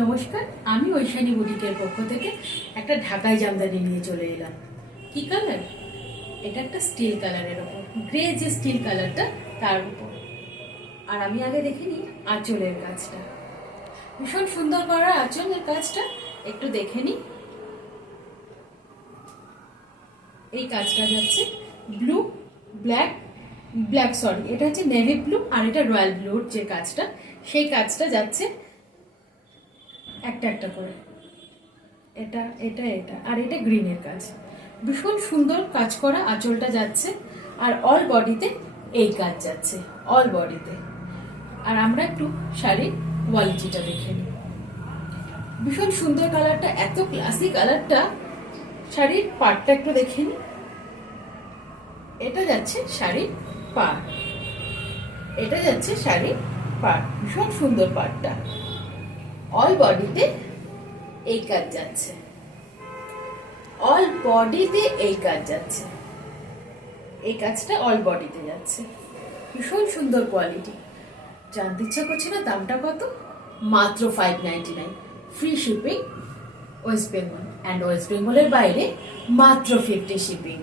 নমস্কার, আমি ঐশানী বুটিকের পক্ষ থেকে একটা ঢাকাই জামদানি নিয়ে চলে এলাম। কি কালার? এটা একটা স্টিল কালারের ওপর, গ্রে যে স্টিল কালারটা তার উপর। আর আমি আগে দেখে নিই আঁচলের কাজটা। ভীষণ সুন্দর করা আঁচলের কাজটা, একটু দেখে নিই। এই কাজটা যাচ্ছে ব্লু ব্ল্যাক সরি, এটা হচ্ছে নেভি ব্লু, আর এটা রয়্যাল ব্লুর যে কাজটা, সেই কাজটা যাচ্ছে একটা একটা করে। এটা এটা এটা আর এটা গ্রিনের কাজ। ভীষণ সুন্দর কাজ করা আঁচলটা যাচ্ছে, আর অল বডিতে এই কাজ যাচ্ছে, অল বডিতে। আর আমরা একটু শাড়ির কোয়ালিটিটা দেখে নিই। ভীষণ সুন্দর কালারটা, এত ক্লাসি কালারটা। শাড়ির পাড়টা একটু দেখে নিই। এটা যাচ্ছে শাড়ির পাড়, এটা যাচ্ছে শাড়ির পাড়। ভীষণ সুন্দর পাড়টা। অল বডিতে এই কাজ যাচ্ছে, অল বডিতে এই কাজ যাচ্ছে। এই কাজটা অল বডিতে যাচ্ছে। ভীষণ সুন্দর কোয়ালিটি। জানতে ইচ্ছা করছে না দামটা কত? মাত্র 599, free shipping West Bengal, and West বেঙ্গলের বাইরে মাত্র 50 শিপিং।